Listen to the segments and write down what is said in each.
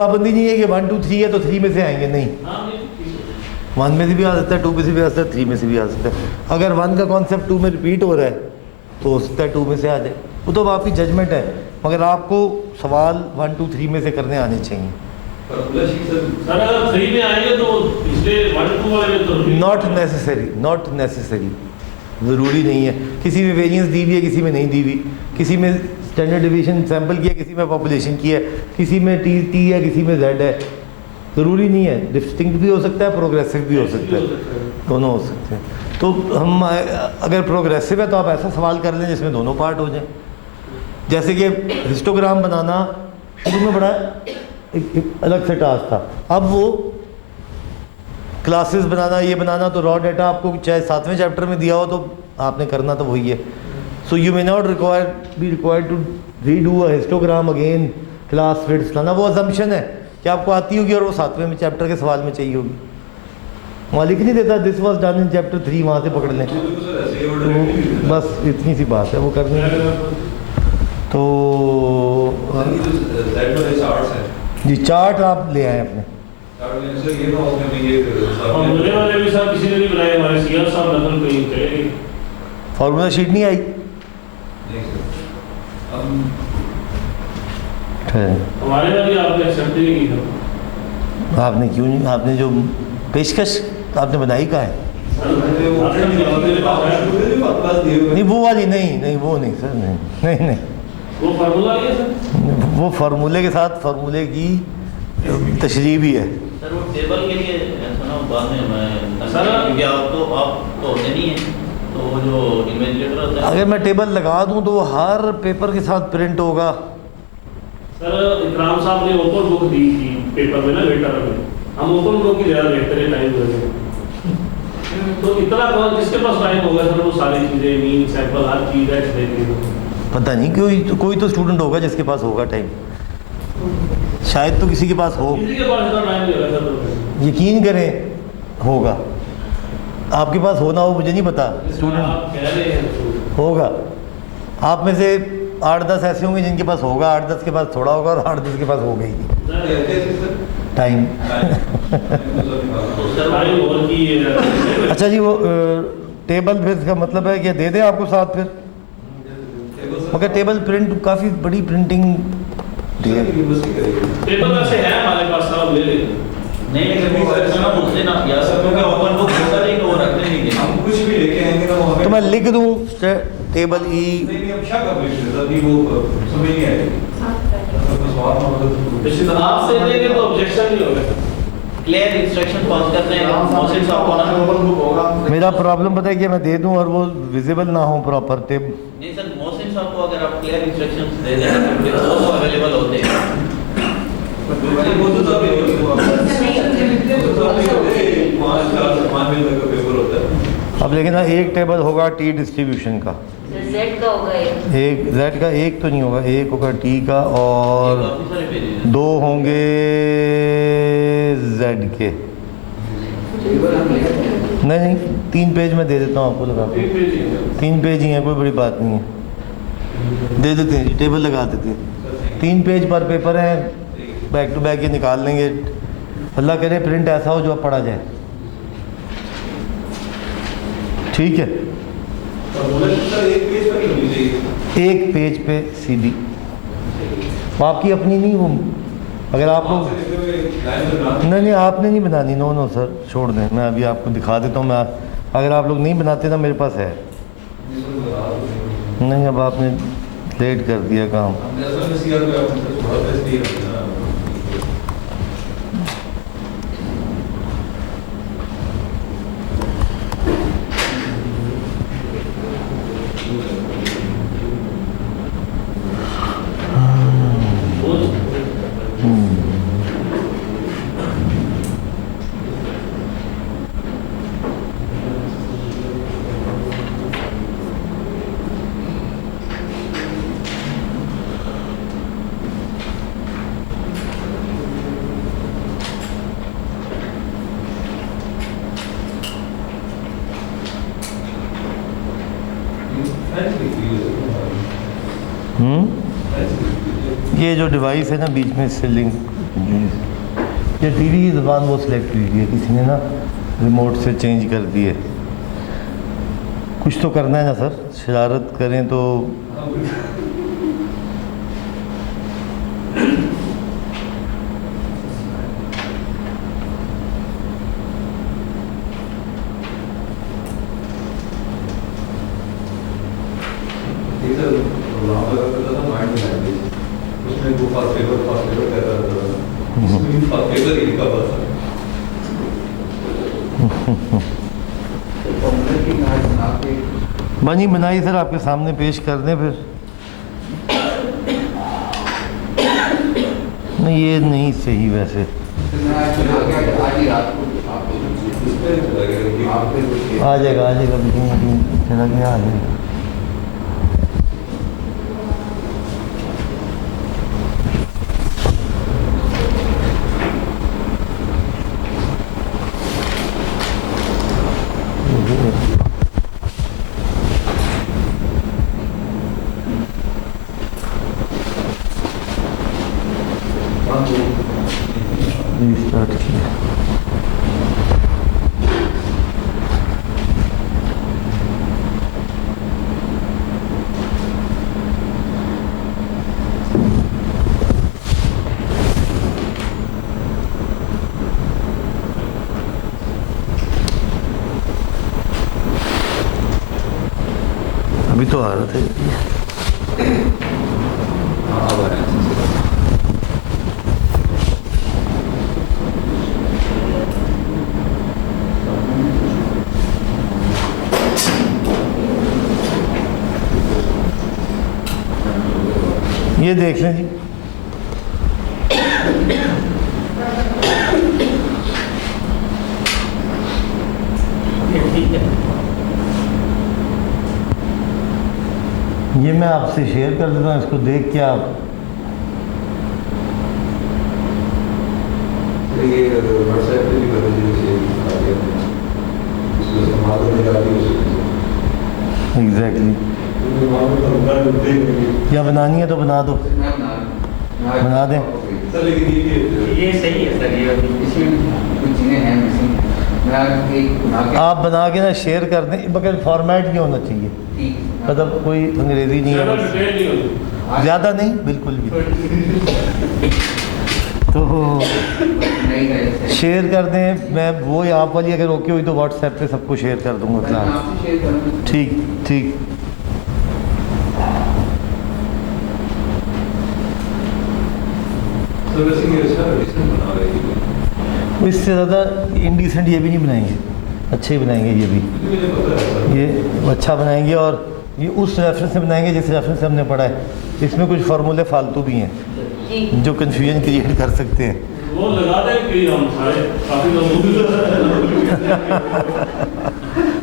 पाबंदी नहीं है कि 1 2 3 है तो 3 में से आएंगे, नहीं, 1 में से भी आ सकता है, 2 में से भी आ सकता है, 3 में से भी आ सकता है। अगर 1 का कॉन्सेप्ट 2 में रिपीट हो रहा है तो हो सकता है 2 में से आ जाए, वो तो आपकी जजमेंट है, मगर आपको सवाल 1 2 3 में से करने आने चाहिए। सर अगर 3 में आएंगे तो पिछले 1 2 वाले में तो नॉट नेसेसरी, ज़रूरी नहीं है। किसी में वेरिएंस दी हुई है, किसी में नहीं दी हुई, किसी में स्टैंडर्ड डिवीजन सैंपल किया, किसी में पॉपुलेशन की है, किसी में टी है, किसी में जेड है, ज़रूरी नहीं है। डिस्टिंक्ट भी हो सकता है, प्रोग्रेसिव भी हो सकता है, दोनों हो सकते हैं। तो हम अगर प्रोग्रेसिव है तो आप ऐसा सवाल कर लें जिसमें दोनों पार्ट हो जाए। जैसे कि हिस्टोग्राम बनाना शुरू में बड़ा एक अलग से टास्क था, अब वो क्लासेस बनाना, ये बनाना, तो रॉ डाटा आपको चाहे 7वें चैप्टर में दिया हो तो आपने करना तो वही है। So you may not be required to redo a histogram again, class fits लाना, वो असम्पशन है कि आपको आती होगी और वो 7वें चैप्टर के सवाल में चाहिए होगी। वहाँ लिख नहीं देता this was done in chapter 3, वहाँ से पकड़ लें, तो बस इतनी सी बात है, वो करनी है। तो जी चार्ट आप ले आए अपने, फॉर्मूले वाले भी सर किसी ने नहीं बनाए, हमारे सीएम साहब नकल कहीं करेंगे। फार्मूला शीट नहीं आई, हमारे में भी आपने एक्सेप्ट नहीं की था। आपने क्यों नहीं, आपने जो पेशकश आपने बनाई कहाँ है? नहीं वो वाली नहीं, वो नहीं सर, नहीं वो फार्मूला है सर, वो फार्मूले के साथ फार्मूले की तशरीह भी है सर। वो टेबल के लिए सुना बाद में मैं सर, क्योंकि आप तो होते नहीं है, तो वो जो इन्वेस्टिगेटर होता है, अगर मैं टेबल लगा दूं तो वो हर पेपर के साथ प्रिंट होगा। सर इकराम साहब ने ओपन बुक दी थी पेपर में ना, लेटर में हम ओपन बुक की ज़्यादा देखते रहे टाइम लगे, तो इतना कौन जिसके पास टाइम होगा सर वो सारी चीज़ें मीन सैंपल हर चीज़ है देखेंगे। पता नहीं कोई तो स्टूडेंट होगा जिसके पास होगा टाइम, शायद तो किसी के पास हो, किसी के पास इतना टाइम नहीं होगा सर, यकीन करें होगा, आपके पास होना हो मुझे नहीं पता, आप कह रहे हैं होगा। आप में से 8-10 ऐसे होंगे जिनके पास होगा, 8-10 के पास थोड़ा होगा और 8-10 के पास होगा ही नहीं टाइम। तो सर भाई और की अच्छा जी, वो टेबल फिर इसका मतलब है कि दे दें आपको साथ फिर, मगर टेबल प्रिंट काफ़ी बड़ी प्रिंटिंग पेपर वैसे है हमारे पास, सब ले लेंगे। नहीं लेकिन वो सुना मुझसे ना या सर, क्योंकि ओपन बुक होता नहीं, वो रखते नहीं थे, हम कुछ भी लेके आएंगे ना, वो तो मैं लिख दूं टेबल ई, नहीं हम क्या कर लेंगे अभी, वो समझ नहीं आएगी आपसे देंगे तो ऑब्जेक्शन नहीं होगा सर। क्लियर इंस्ट्रक्शन पास करते हैं मोहसिन साहब को ना। मेरा प्रॉब्लम पता है कि मैं दे दूं और वो विजिबल ना हो प्रॉपर टेबल। नहीं सर, मोहसिन साहब को अगर आप क्लियर इंस्ट्रक्शंस दे दें तो वो अवेलेबल होते हैं। अब लेकिन ना एक टेबल होगा टी डिस्ट्रीब्यूशन का, जेड का होगा एक जेड का, एक तो नहीं होगा, एक होगा टी का और काफी सारे पेज हैं। 2 होंगे जेड के। नहीं 3 पेज मैं दे देता हूँ आपको लगा के, 3 पेज ही हैं, कोई बड़ी बात नहीं है, दे देते हैं जी, टेबल लगा देते हैं। 3 पेज पर पेपर हैं, बैक टू बैक ये निकाल लेंगे, अल्लाह करे प्रिंट ऐसा हो जो अब पढ़ा जाए, ठीक है। एक पेज पे सीधी, आपकी अपनी नहीं, वो अगर आप लोग नहीं आपने नहीं बनानी, नो सर छोड़ दें, मैं अभी आपको दिखा देता हूँ। मैं अगर आप लोग नहीं बनाते ना, मेरे पास है। नहीं अब आपने लेट कर दिया काम। ये जो डिवाइस है ना बीच में इससे लिंक ये टीवी की ज़बान वो सिलेक्ट हुई है, किसी ने ना रिमोट से चेंज कर दी है। कुछ तो करना है ना सर, शरारत करें तो सर वहाँ पर करता था माइंड लैंग्वेज, उसमें वो फास्ट पेपर कहता रहता था, इसमें भी फास्ट पेपर ही लिखा हुआ था। बनी बनाई सर आपके सामने पेश कर दें फिर। नहीं ये नहीं सही वैसे। आ जाएगा मीटिंग चला गया, आ जाएगा। स्टार्ट किया। अभी तो आ रहा था। ये देख लें जी, ये मैं आपसे शेयर कर देता हूँ, इसको देख के आप ये व्हाट्सएप पे भी कर दीजिए, इसको संभाल के डाल दीजिए। एग्जैक्टली या बनानी है तो बना दो, बना दें। सर लेकिन ये सही है सर, ये इसमें कुछ चीज़ें हैं मिसिंग, आप बना के ना शेयर कर दें, मगर फॉर्मेट ये होना चाहिए, मतलब कोई अंग्रेज़ी नहीं है, ज़्यादा बस डिटेल नहीं होती। ज़्यादा नहीं, बिल्कुल भी। तो शेयर कर दें। मैं वो आप वाली अगर ओके हुई तो व्हाट्सएप पे सबको शेयर कर दूंगा क्लास। ठीक ठीक। सर वैसे ये अच्छा डिसीजन बना रहे हैं, वो इससे ज़्यादा इंडिसेंट ये भी नहीं बनाएंगे, अच्छे ही बनाएंगे ये भी, मुझे पता है सर। ये अच्छा बनाएंगे और ये उस रेफरेंस से बनाएंगे जिस रेफरेंस से हमने पढ़ा है। इसमें कुछ फार्मूले फालतू भी हैं जो कन्फ्यूजन क्रिएट कर सकते हैं। वो लगा दें कि हम सारे काफ़ी लोग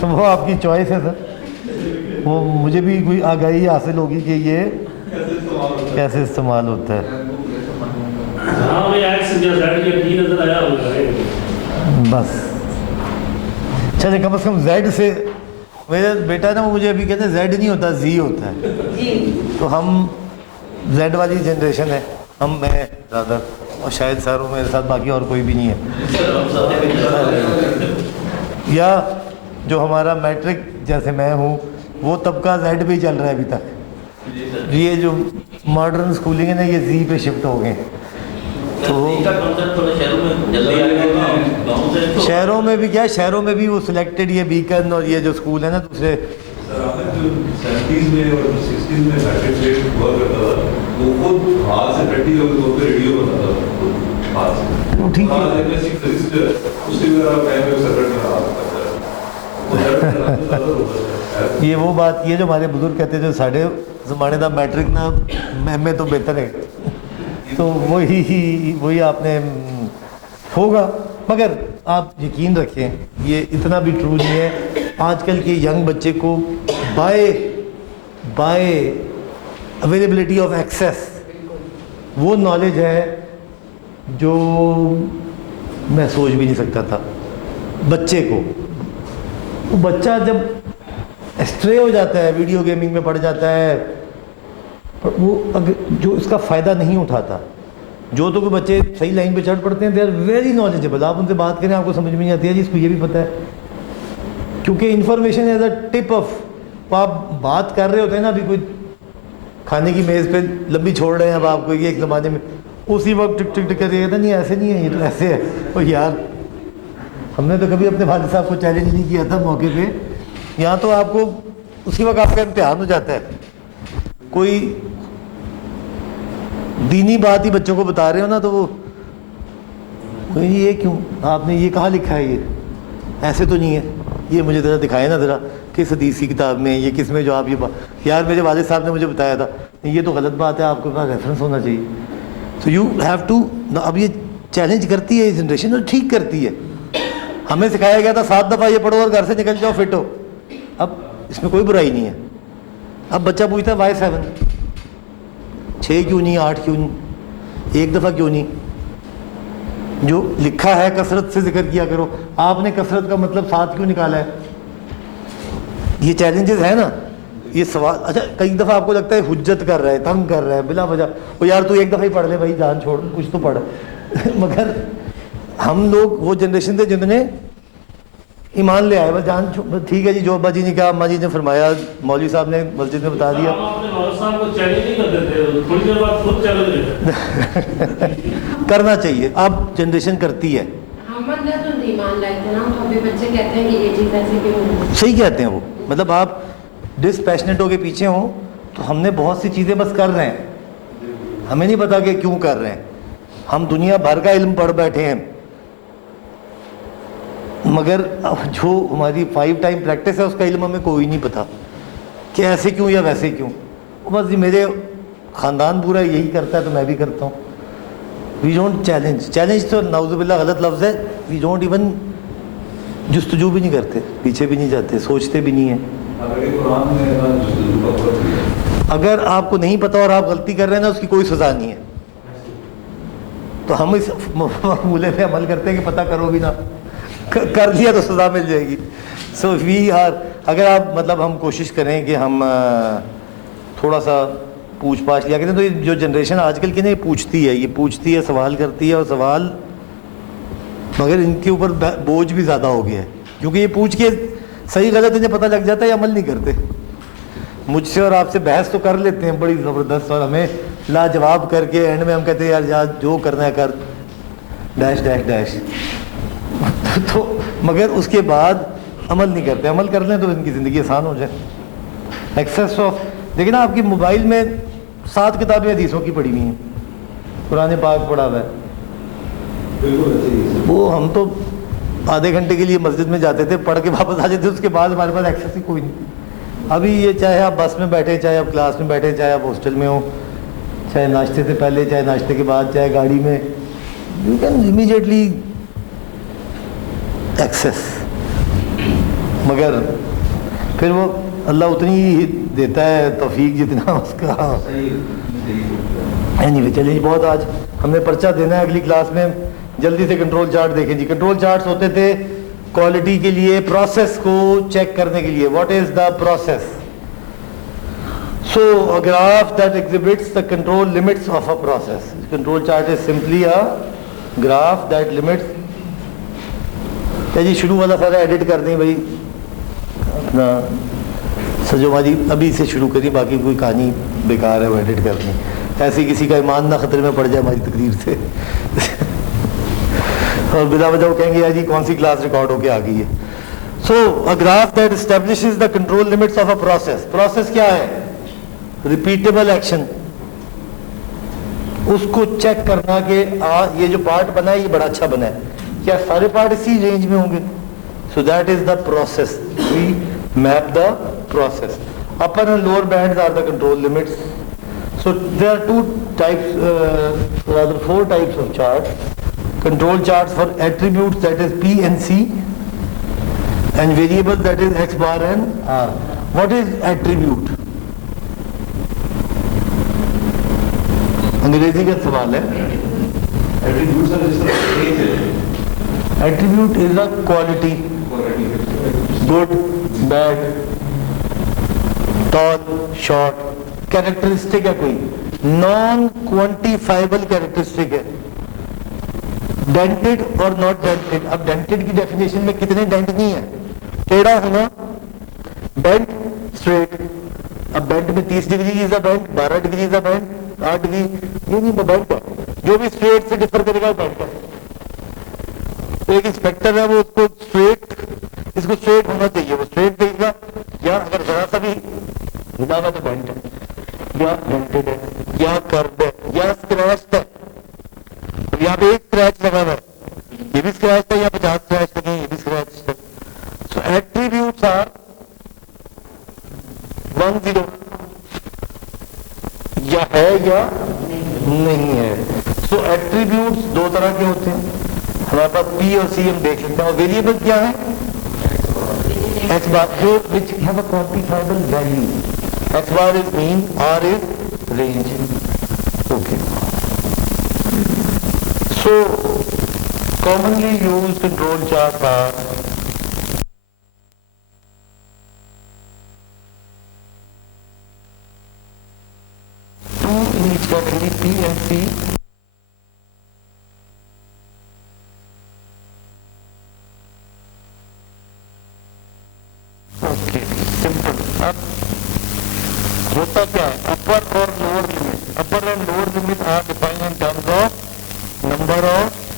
तो वो आपकी चॉइस है सर, वो मुझे भी कोई आगाही हासिल होगी कि ये कैसे इस्तेमाल होता है। हाँ भाई एक्स या जेड या टी नजर आया होगा बस चलिए, कम से कम जेड से, मेरा बेटा ना वो मुझे अभी कहते हैं जेड नहीं होता जी होता है। तो हम जेड वाली जनरेशन है, हम मैं ज़्यादा, और शायद सर मेरे साथ बाकी और कोई भी नहीं है। या जो हमारा मैट्रिक जैसे मैं हूँ वो तबका जेड पे ही चल रहा है अभी तक। ये जो मॉडर्न स्कूलिंग है ना ये जी पे शिफ्ट हो गए। तो थोड़ा शहरों में जल्दी आएगा, गाँव से तो शहरों में भी क्या है, शहरों में भी वो सिलेक्टेड ये बीकन और ये जो स्कूल है ना दूसरे। सर आपने जो 70s में और 60s में मैट्रिक रेट हुआ करता था, वो खुद हाथ से प्रैक्टिस होकर तो रेडियो बनाता था खुद हाथ से। तो ठीक है, हाथ में सिक्स रजिस्टर उसके बाद आप टाइम में सर्किट में आ सकता है। ये वो बात, ये जो हमारे बुजुर्ग कहते थे साढ़े ज़माने का मैट्रिक ना में तो बेहतर है, तो वही आपने होगा। मगर आप यकीन रखें ये इतना भी ट्रू नहीं है। आजकल के यंग बच्चे को बाय अवेलेबिलिटी ऑफ एक्सेस वो नॉलेज है जो मैं सोच भी नहीं सकता था। बच्चे को, वो बच्चा जब स्ट्रे हो जाता है, वीडियो गेमिंग में पड़ जाता है, वो अगर जो इसका फ़ायदा नहीं उठाता, जो तो कोई बच्चे सही लाइन पे चढ़ पड़ते हैं, दे आर वेरी नॉलेजेबल। आप उनसे बात करें आपको समझ में नहीं आती है जी, इसको ये भी पता है, क्योंकि information as a tip off, आप बात कर रहे होते हैं ना, अभी कोई खाने की मेज़ पे लंबी छोड़ रहे हैं अब आपको, ये एक ज़माने में उसी वक्त टिक टिक टिक करिएगा, नहीं ऐसे नहीं है, ये तो ऐसे है। और यार हमने तो कभी अपने वालिद साहब को चैलेंज नहीं किया था मौके पे, यहाँ तो आपको उसी वक्त आपका इम्तिहान हो जाता है। कोई दीनी बात ही बच्चों को बता रहे हो ना, तो वो ये क्यों आपने ये कहाँ लिखा है, ये ऐसे तो नहीं है, ये मुझे ज़रा दिखाए ना ज़रा किस हदीस की किताब में, ये किस में जो आप ये यार मेरे वालिद साहब ने मुझे बताया था, ये तो गलत बात है, आपके पास रेफरेंस होना चाहिए। सो यू हैव टू, अब ये चैलेंज करती है ये जनरेशन और ठीक करती है। हमें सिखाया गया था 7 दफ़ा ये पढ़ो और घर से निकल जाओ फिट हो, अब इसमें कोई बुराई नहीं है। अब बच्चा पूछता है वाई 7, 6 क्यों नहीं, 8 क्यों नहीं, 1 दफ़ा क्यों नहीं, जो लिखा है कसरत से जिक्र किया करो, आपने कसरत का मतलब 7 क्यों निकाला है। ये चैलेंजेस है ना, ये सवाल। अच्छा कई दफ़ा आपको लगता है हुज्जत कर रहा है, तंग कर रहा है बिला वजह, ओ यार तू 1 दफ़ा ही पढ़ ले भाई, जान छोड़ कुछ तो पढ़ मगर हम लोग वो जनरेशन थे जिन्होंने ईमान ले आए, बस जान ठीक है जी, जो अब्बा जी ने कहा, अम्मा जी ने फरमाया, मौलवी साहब ने मस्जिद में बता दिया। हम अपने मौलवी साहब को चैलेंज नहीं कर देते, थोड़ी देर बाद खुद चैलेंज लेते हैं। करना चाहिए, अब जनरेशन करती है। सही कहते हैं वो, मतलब आप डिसपैशनेट होके पीछे हों तो हमने बहुत सी चीज़ें बस कर रहे हैं, हमें नहीं पता कि क्यों कर रहे हैं। हम दुनिया भर का इल्म पढ़ बैठे हैं, मगर जो हमारी 5 टाइम प्रैक्टिस है उसका इल्म हमें कोई नहीं पता कि ऐसे क्यों या वैसे क्यों। बस जी मेरे ख़ानदान पूरा यही करता है तो मैं भी करता हूँ। वी डोंट चैलेंज तो नाउज़ुबिल्लाह गलत लफ्ज़ है, वी डोंट इवन जुस्तजू भी नहीं करते, पीछे भी नहीं जाते, सोचते भी नहीं हैं। अगर आपको नहीं पता और आप गलती कर रहे हैं ना, उसकी कोई सज़ा नहीं है, तो हम इस मामूले में अमल करते हैं कि पता करो भी ना, कर लिया तो सज़ा मिल जाएगी। सो वी आर, अगर आप मतलब हम कोशिश करें कि हम थोड़ा सा पूछ पाछ लिया करते, तो ये जो जनरेशन आजकल की ना, ये पूछती है, सवाल करती है, और सवाल मगर इनके ऊपर बोझ भी ज़्यादा हो गया है, क्योंकि ये पूछ के सही गलत इन्हें पता लग जाता है, ये अमल नहीं करते। मुझसे और आपसे बहस तो कर लेते हैं बड़ी ज़बरदस्त, और हमें लाजवाब करके एंड में हम कहते हैं यार जो करना है कर, डैश डैश डैश तो मगर उसके बाद अमल नहीं करते। अमल कर लें तो इनकी ज़िंदगी आसान हो जाए। एक्सेस ऑफ, देखिए ना आपकी मोबाइल में 7 किताबें हदीसों की पढ़ी हुई हैं, कुरान पाक पढ़ा हुआ है। वो हम तो आधे घंटे के लिए मस्जिद में जाते थे, पढ़ के वापस आ जाते थे, उसके बाद हमारे पास एक्सेस ही कोई नहीं। अभी ये चाहे आप बस में बैठे, चाहे आप क्लास में बैठे, चाहे आप हॉस्टल में हो, चाहे नाश्ते से पहले, चाहे नाश्ते के बाद, चाहे गाड़ी में, यू कैन इमीडिएटली एक्सेस। मगर फिर वो अल्लाह उतनी ही देता है तौफीक जितना उसका। एनीवे चलिए बहुत, आज हमने पर्चा देना है अगली क्लास में। जल्दी से कंट्रोल चार्ट देखें जी। कंट्रोल चार्ट्स होते थे क्वालिटी के लिए, प्रोसेस को चेक करने के लिए। What is the process? So a graph that exhibits the control limits of a process. Control chart is simply a graph that limits. क्या जी शुरू वाला सारा एडिट कर दें भाई अपना सजो जी, अभी से शुरू करिए, बाकी कोई कहानी बेकार है वो एडिट करनी। ऐसे किसी का ईमान ना खतरे में पड़ जाए हमारी तकरीर से और बिना वजह वो कहेंगे यार जी कौन सी क्लास रिकॉर्ड होके आ गई है। So a graph that establishes the control limits of a process. Process क्या है? Repeatable action. उसको चेक करना कि ये जो पार्ट बना है ये बड़ा अच्छा बना है, क्या सारे पार्ट इसी रेंज में होंगे? So that is the process. We map the process. Upper and lower bands are the control limits. So there are 2 types, rather 4 types of charts. Control charts for attributes, that is P and C, and variables, that is X bar and R. What is attribute? अंग्रेजी का सवाल है। Attribute is a quality, good, bad, tall, short, characteristic है कोई, non quantifiable characteristic है, dented और not dented. अब dented की डेफिनेशन में कितने डेंट नहीं है, टेढ़ा होना, बेंट, स्ट्रेट। अब बेंट में 30 degree is a bent, 12 degree is a bent, 8 degree, ये नहीं बेंट है। जो भी स्ट्रेट से डिफर करेगा बेंट है। तो एक इंस्पेक्टर है, वो उसको स्ट्रेट, इसको स्ट्रेट होना चाहिए, वो स्ट्रेट देगा, या अगर जरा सा भी हिला हुआ तो बेंट है, या डेंटेड है, या कर्व है, या स्क्रैच है। तो यहाँ पे एक स्क्रैच लगा हुआ है, ये भी स्क्रैच है, या 50 स्क्रैच लगे, ये भी स्क्रैच है। सो एट्रीब्यूट्स आर 10, या है या नहीं है। सो एट्रीब्यूट्स दो तरह के होते हैं, हमारे पास P और C हम देख सकते हैं। और वेरिएबल क्या है, X bar, जो which have a quantifiable value. X bar is mean, R is range. Okay. So commonly used control charts are two in each category, P and C. Okay, simple. अब होता क्या है, upper और lower limit, upper and lower limit are defined in terms of number of